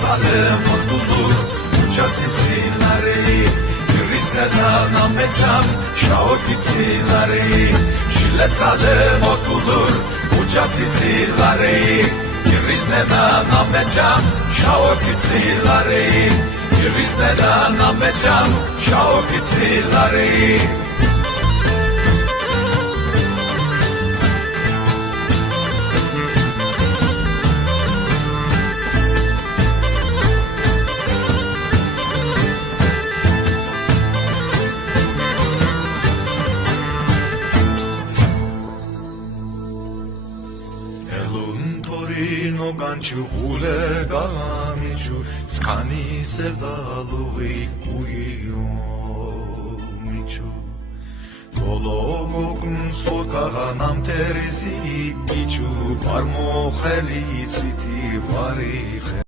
sale mutluluk Uçasisileri Iris neden Ahmetcan Şaokitileri Şile sale mutluluk Uçasisileri Iris neden Ahmetcan Şaokitileri Iris neden Ahmetcan Şaokitileri ელუნტორინო განჩუღულე გამიჩუ სკანი სევდალუი უიო მიჩუ გოლოგოკუნს ფოკაღანამ თერიზი მიჩუ პარმოხელი სიტი ვარიხე